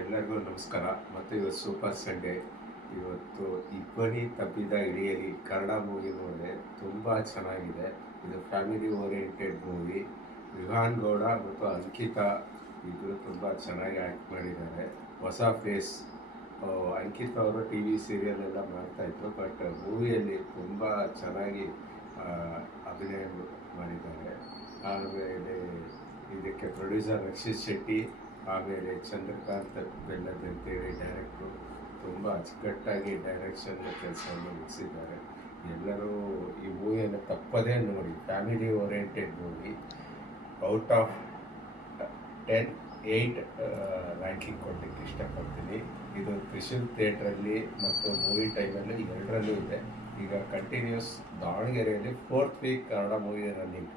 ಎಲ್ಲರಿಗೂ ನಮಸ್ಕಾರ. ಮತ್ತು ಇವತ್ತು ಸೂಪರ್ ಸಂಡೇ. ಇವತ್ತು ಇಬ್ಬನಿ ತಪ್ಪಿದ ಇಳಿಯಲಿ ಕನ್ನಡ ಮೂವಿ ನೋಡಿದೆ, ತುಂಬ ಚೆನ್ನಾಗಿದೆ. ಇದು family oriented movie. Vihaan Gowda ಮತ್ತು ಅಂಕಿತಾ ಇಬ್ಬರು ತುಂಬ ಚೆನ್ನಾಗಿ ಆ್ಯಕ್ಟ್ ಮಾಡಿದ್ದಾರೆ. ಹೊಸ ಫೇಸ್. ಅಂಕಿತಾ ಅವರು ಟಿ ವಿ ಸೀರಿಯಲ್ ಎಲ್ಲ ಮಾಡ್ತಾಯಿದ್ರು, ಬಟ್ ಮೂವಿಯಲ್ಲಿ ತುಂಬ ಚೆನ್ನಾಗಿ ಅಭಿನಯ ಮಾಡಿದ್ದಾರೆ. ಆಮೇಲೆ ಇದಕ್ಕೆ ಪ್ರೊಡ್ಯೂಸರ್ ರಕ್ಷಿತ್ ಶೆಟ್ಟಿ, ಆಮೇಲೆ ಚಂದ್ರಕಾಂತ್ ಬೆಲ್ಲದ್ ಅಂತೇಳಿ ಡೈರೆಕ್ಟ್ರು ತುಂಬ ಅಚ್ಚುಕಟ್ಟಾಗಿ ಡೈರೆಕ್ಷನ್ ಕೆಲಸವನ್ನು ಮುಗಿಸಿದ್ದಾರೆ. ಎಲ್ಲರೂ ಈ ಮೂವಿಯನ್ನು ತಪ್ಪದೇ ನೋಡಿ. Family oriented movie. Out of 10 8 ranking ಕೊಡಲಿಕ್ಕೆ ಇಷ್ಟಪಡ್ತೀನಿ. ಇದು ತ್ರಿಶೂಲ್ ಥಿಯೇಟ್ರಲ್ಲಿ ಮತ್ತು ಮೂವಿ ಟೈಮಲ್ಲಿ ಎರಡರಲ್ಲೂ ಇದೆ. ಈಗ ಕಂಟಿನ್ಯೂಸ್ ದಾವಣಗೆರೆಯಲ್ಲಿ 4th weak Kannada movie running.